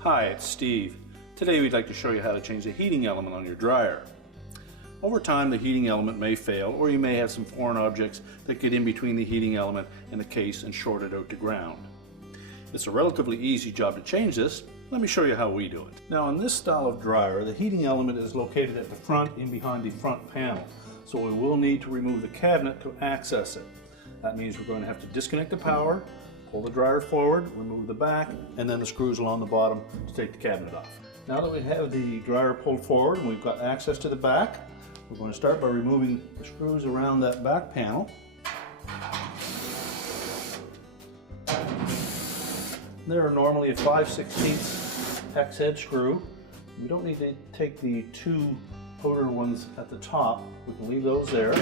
Hi, it's Steve. Today we'd like to show you how to change the heating element on your dryer. Over time the heating element may fail, or you may have some foreign objects that get in between the heating element and the case and short it out to ground. It's a relatively easy job to change this. Let me show you how we do it. Now in this style of dryer, the heating element is located at the front in behind the front panel. So we will need to remove the cabinet to access it. That means we're going to have to disconnect the power, pull the dryer forward, remove the back, and then the screws along the bottom to take the cabinet off. Now that we have the dryer pulled forward and we've got access to the back, we're going to start by removing the screws around that back panel. They're normally a 5/16 hex head screw. We don't need to take the two outer ones at the top. We can leave those there.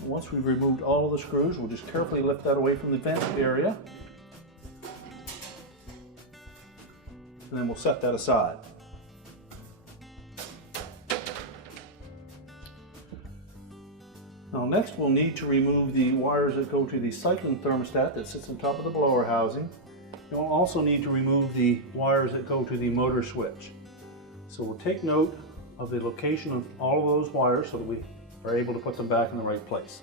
Once we've removed all of the screws, we'll just carefully lift that away from the vent area. And then we'll set that aside. Now next we'll need to remove the wires that go to the cycling thermostat that sits on top of the blower housing. And we'll also need to remove the wires that go to the motor switch. So we'll take note of the location of all of those wires so that we are able to put them back in the right place.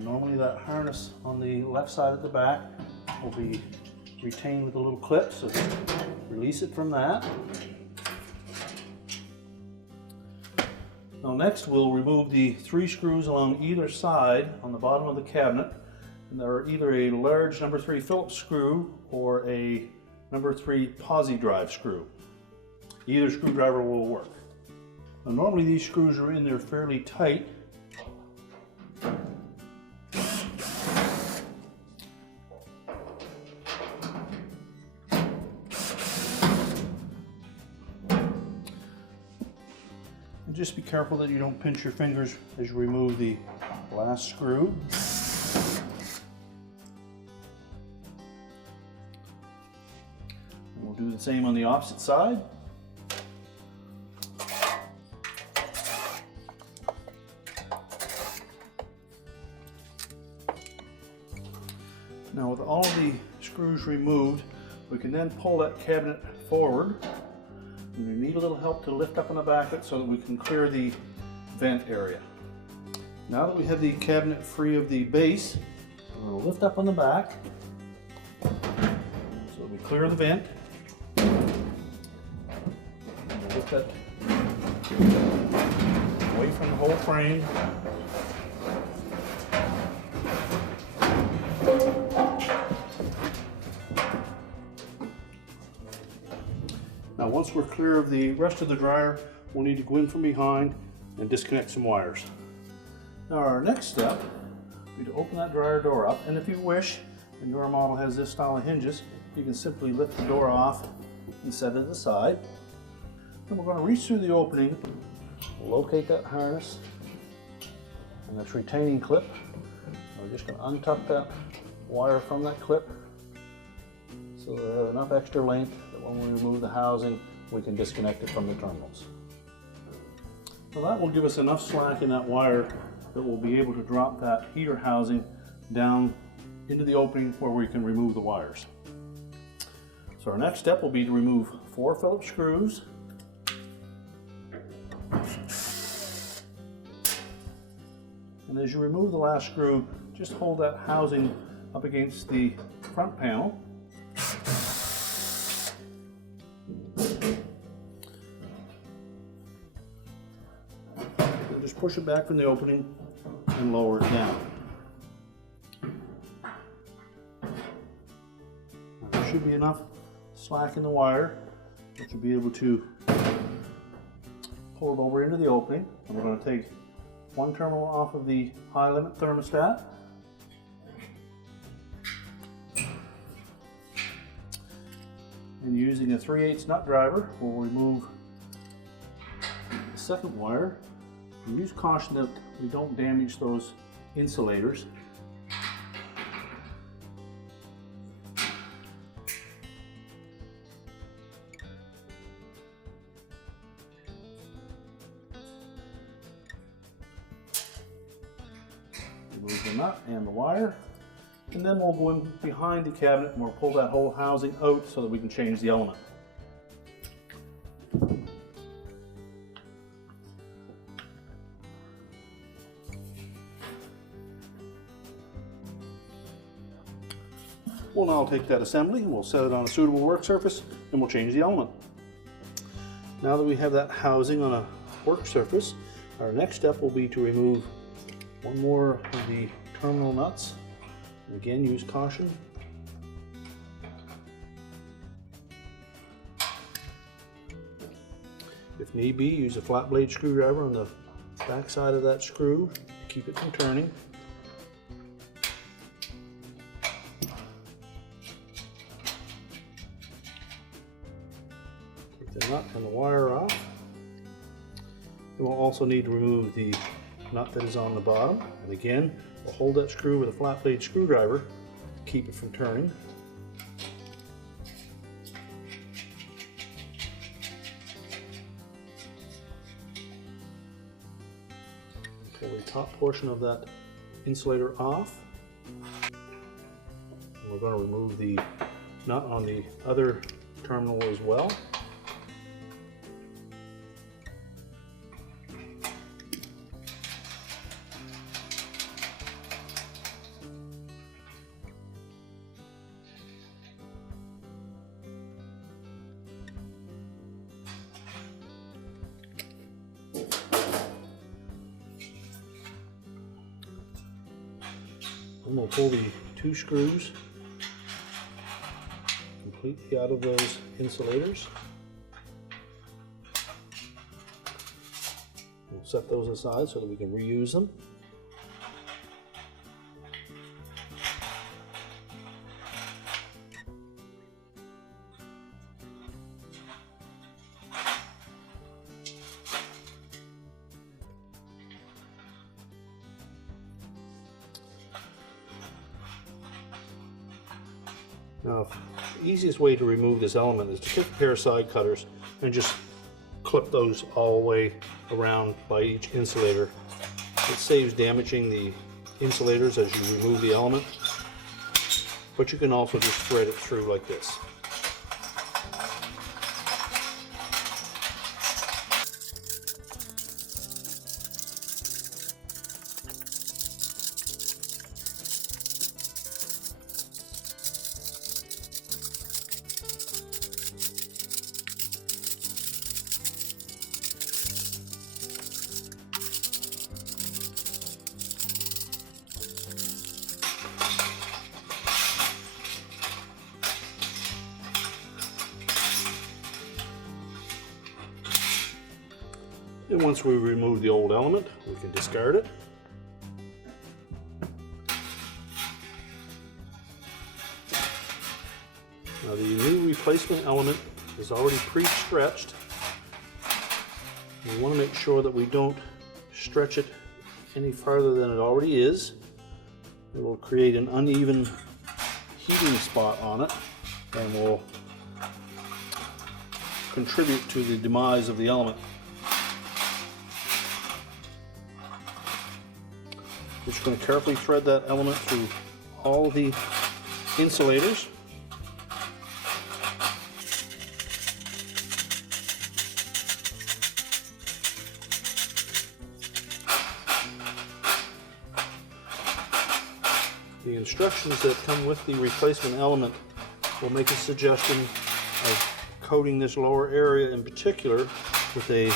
Normally that harness on the left side of the back will be retained with a little clip, so release it from that. Now next we'll remove the 3 screws along either side on the bottom of the cabinet, and they're either a large number 3 Phillips screw or a number 3 Posi-drive screw. Either screwdriver will work. Now normally these screws are in there fairly tight. Just be careful that you don't pinch your fingers as you remove the last screw. And we'll do the same on the opposite side. Now with all the screws removed, we can then pull that cabinet forward. We need a little help to lift up on the back of it so that we can clear the vent area. Now that we have the cabinet free of the base, we're going to lift up on the back so we clear the vent. We'll lift that away from the whole frame. Now once we're clear of the rest of the dryer, we'll need to go in from behind and disconnect some wires. Now our next step will be to open that dryer door up, and if you wish, and your model has this style of hinges, you can simply lift the door off and set it aside. Then we're going to reach through the opening, locate that harness and this retaining clip. We're just going to untuck that wire from that clip so they have enough extra length that when we remove the housing, we can disconnect it from the terminals. So that will give us enough slack in that wire that we'll be able to drop that heater housing down into the opening where we can remove the wires. So our next step will be to remove 4 Phillips screws. And as you remove the last screw, just hold that housing up against the front panel. Just push it back from the opening and lower it down. There should be enough slack in the wire which will be able to pull it over into the opening. And we're going to take one terminal off of the high limit thermostat. And using a 3/8 nut driver, we'll remove the second wire. And use caution that we don't damage those insulators. Remove the nut and the wire. And then we'll go in behind the cabinet and we'll pull that whole housing out so that we can change the element. We'll now take that assembly, we'll set it on a suitable work surface, and we'll change the element. Now that we have that housing on a work surface, our next step will be to remove one more of the terminal nuts. Again, use caution. If need be, use a flat blade screwdriver on the back side of that screw to keep it from turning. Take the nut and the wire off. And we'll also need to remove the nut that is on the bottom. And again, we'll hold that screw with a flat blade screwdriver to keep it from turning. Pull the top portion of that insulator off. And we're going to remove the nut on the other terminal as well. And we'll pull the two screws completely out of those insulators. We'll set those aside so that we can reuse them. Now, the easiest way to remove this element is to take a pair of side cutters and just clip those all the way around by each insulator. It saves damaging the insulators as you remove the element, but you can also just thread it through like this. And once we remove the old element, we can discard it. Now the new replacement element is already pre-stretched. We want to make sure that we don't stretch it any farther than it already is. It will create an uneven heating spot on it and will contribute to the demise of the element. We're just going to carefully thread that element through all the insulators. The instructions that come with the replacement element will make a suggestion of coating this lower area in particular with a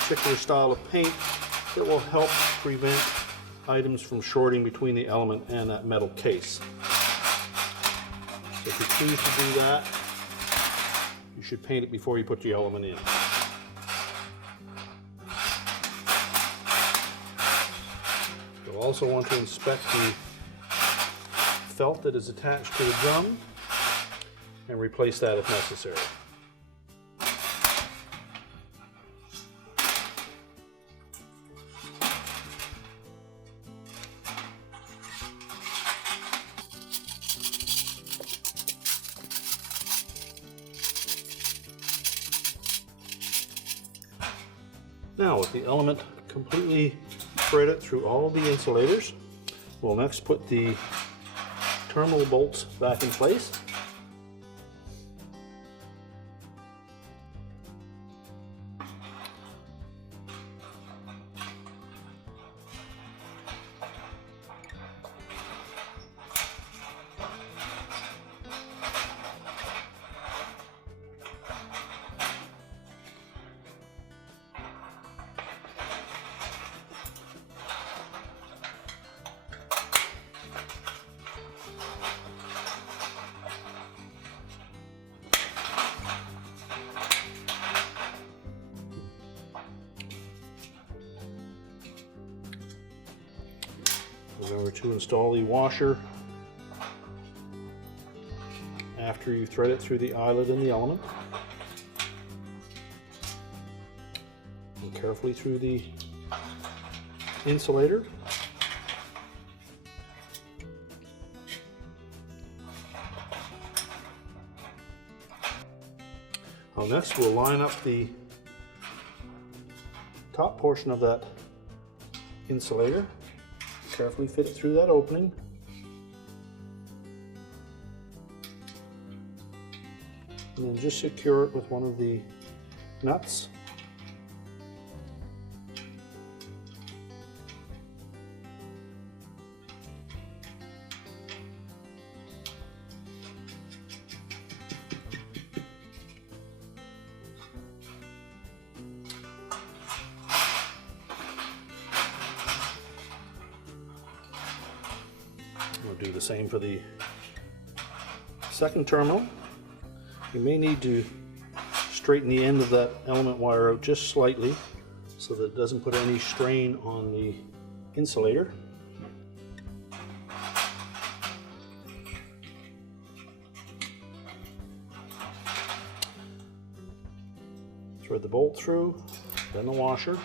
particular style of paint that will help prevent items from shorting between the element and that metal case. So if you choose to do that, you You should paint it before you put the element in. You'll also want to inspect the felt that is attached to the drum and replace that if necessary. Now, with the element completely threaded through all of the insulators, we'll next put the terminal bolts back in place. Remember to install the washer after you thread it through the eyelet in the element. And carefully through the insulator. Now next we'll line up the top portion of that insulator. Carefully fit it through that opening. And then just secure it with one of the nuts. We'll do the same for the second terminal. You may need to straighten the end of that element wire out just slightly so that it doesn't put any strain on the insulator. Thread the bolt through, then the washer,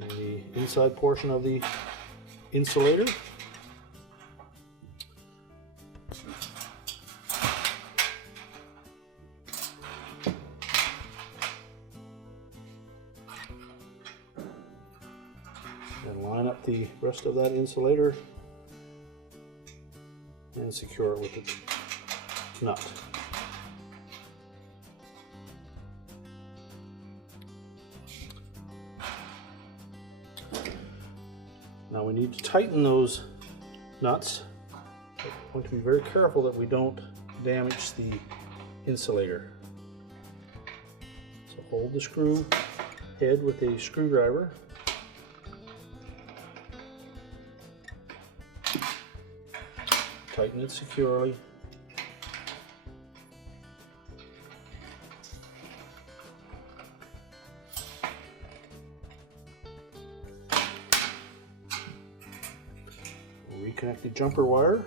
and the inside portion of the insulator. And line up the rest of that insulator and secure it with the nut. Now we need to tighten those nuts. We're going to be very careful that we don't damage the insulator. So hold the screw head with a screwdriver. Tighten it securely. Reconnect the jumper wire.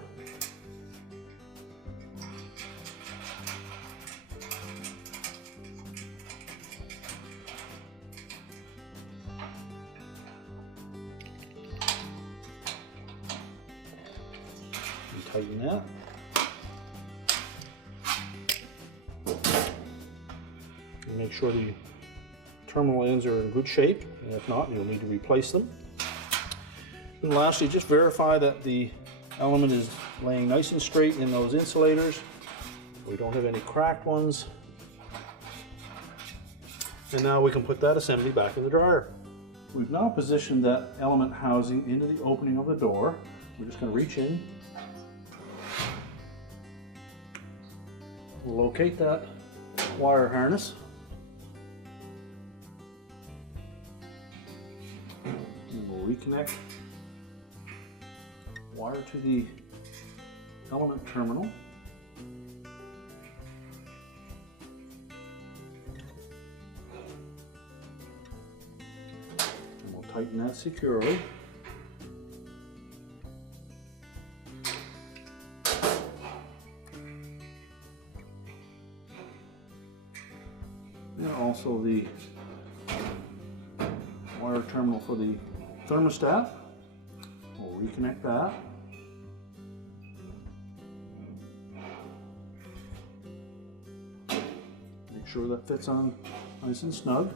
And tighten that. And make sure the terminal ends are in good shape, and if not, you'll need to replace them. And lastly, just verify that the element is laying nice and straight in those insulators. We don't have any cracked ones. And now we can put that assembly back in the dryer. We've now positioned that element housing into the opening of the door. We're just going to reach in. We'll locate that wire harness. And we'll reconnect wire to the element terminal. tighten that securely. And also the wire terminal for the thermostat. We'll reconnect that. Make sure that fits on nice and snug.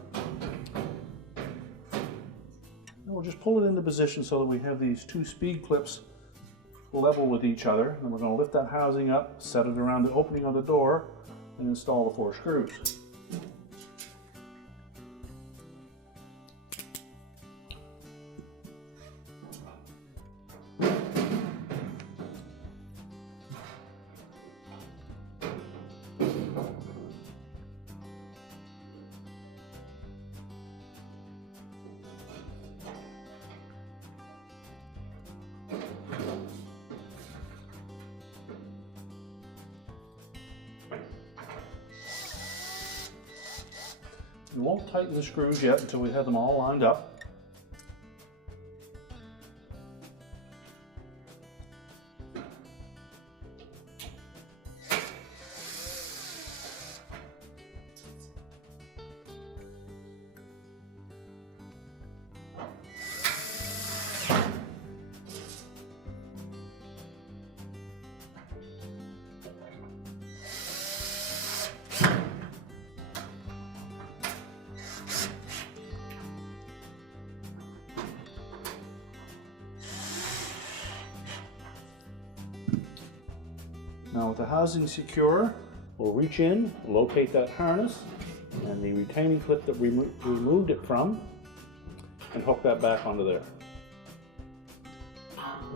And we'll just pull it into position so that we have these two speed clips level with each other. And we're going to lift that housing up, set it around the opening of the door, and install the 4 screws. We won't tighten the screws yet until we have them all lined up. Now with the housing secure, we'll reach in, locate that harness and the retaining clip that we removed it from, and hook that back onto there.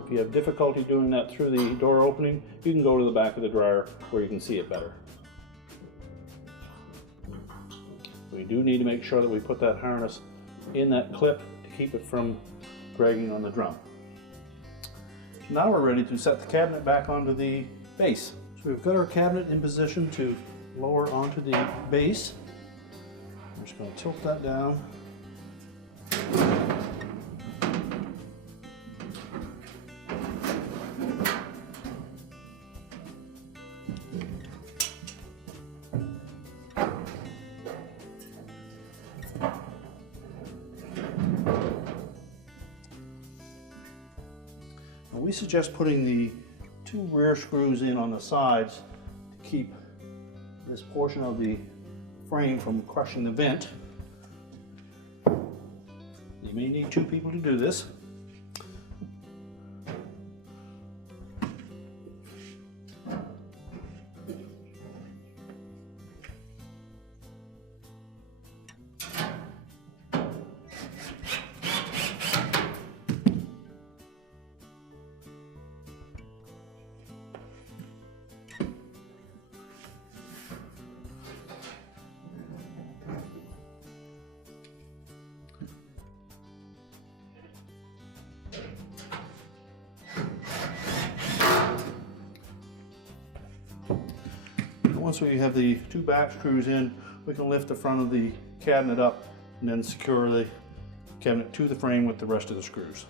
If you have difficulty doing that through the door opening, you can go to the back of the dryer where you can see it better. We do need to make sure that we put that harness in that clip to keep it from dragging on the drum. Now we're ready to set the cabinet back onto the base. So we've got our cabinet in position to lower onto the base. I'm just going to tilt that down. Now we suggest putting the 2 rear screws in on the sides to keep this portion of the frame from crushing the vent. You may need 2 people to do this. Once we have the 2 back screws in, we can lift the front of the cabinet up and then secure the cabinet to the frame with the rest of the screws.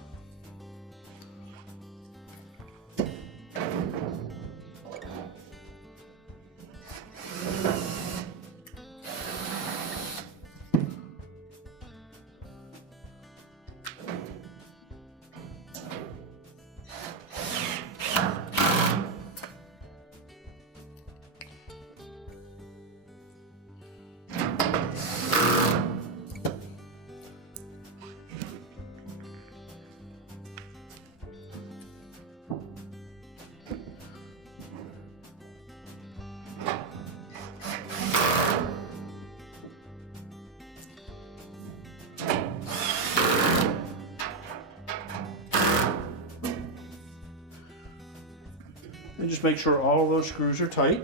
And just make sure all of those screws are tight.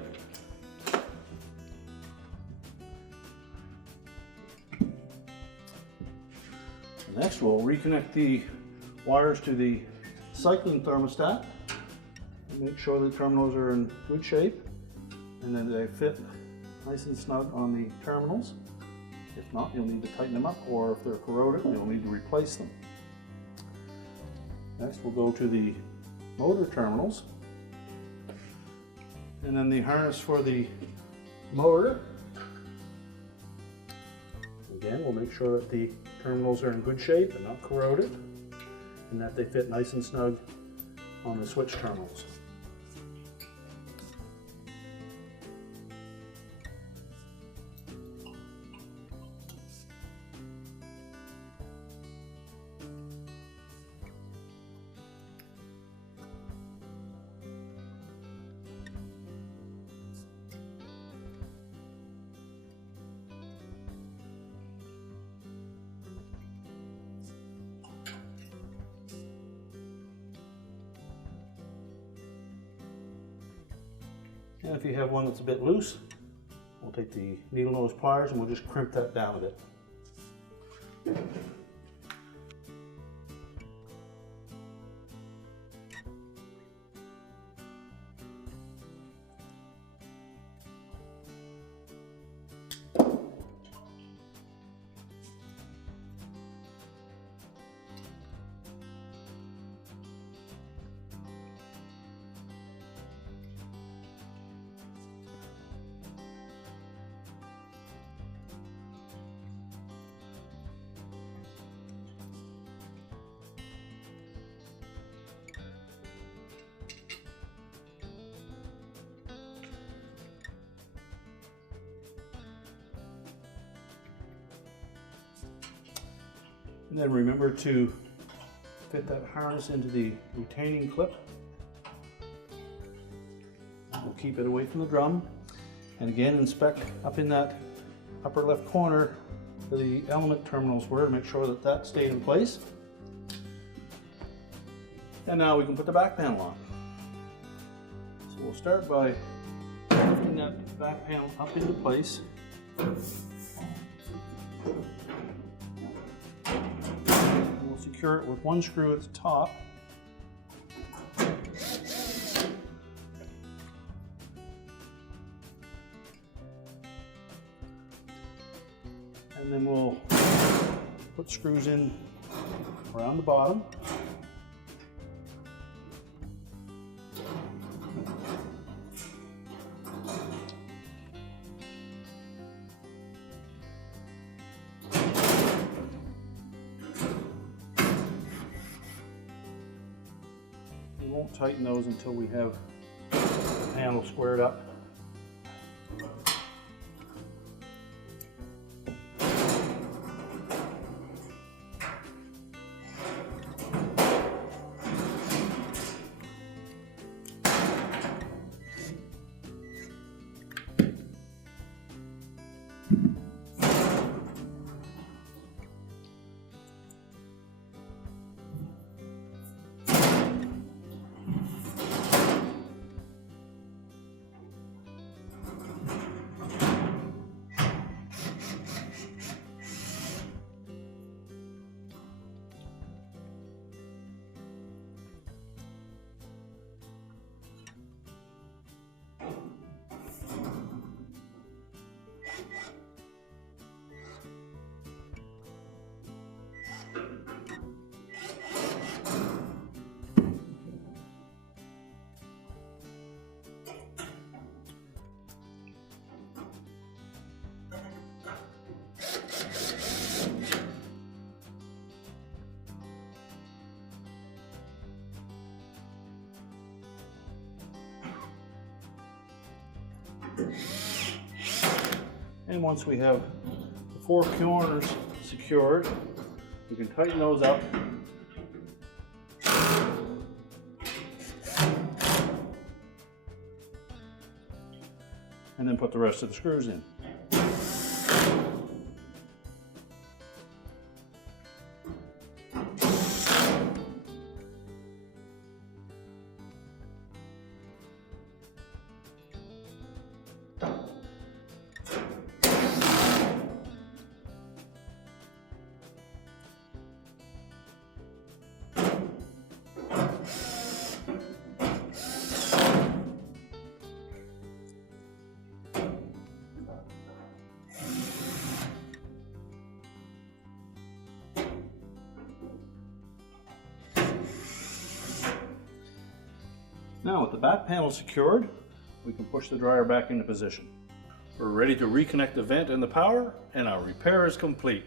Next, we'll reconnect the wires to the cycling thermostat and make sure the terminals are in good shape and that they fit nice and snug on the terminals. If not, you'll need to tighten them up, or if they're corroded, you'll need to replace them. Next we'll go to the motor terminals, and then the harness for the motor. Again, we'll make sure that the terminals are in good shape and not corroded, and that they fit nice and snug on the switch terminals. And if you have one that's a bit loose, we'll take the needle nose pliers and we'll just crimp that down a bit. And then remember to fit that harness into the retaining clip. We'll keep it away from the drum. And again, inspect up in that upper left corner where the element terminals were to make sure that that stayed in place. And now we can put the back panel on. So we'll start by lifting that back panel up into place. Secure it with one screw at the top. And then we'll put screws in around the bottom. We won't tighten those until we have the panel squared up. And once we have the four corners secured, we can tighten those up. And then put the rest of the screws in. Now with the back panel secured, we can push the dryer back into position. We're ready to reconnect the vent and the power, and our repair is complete.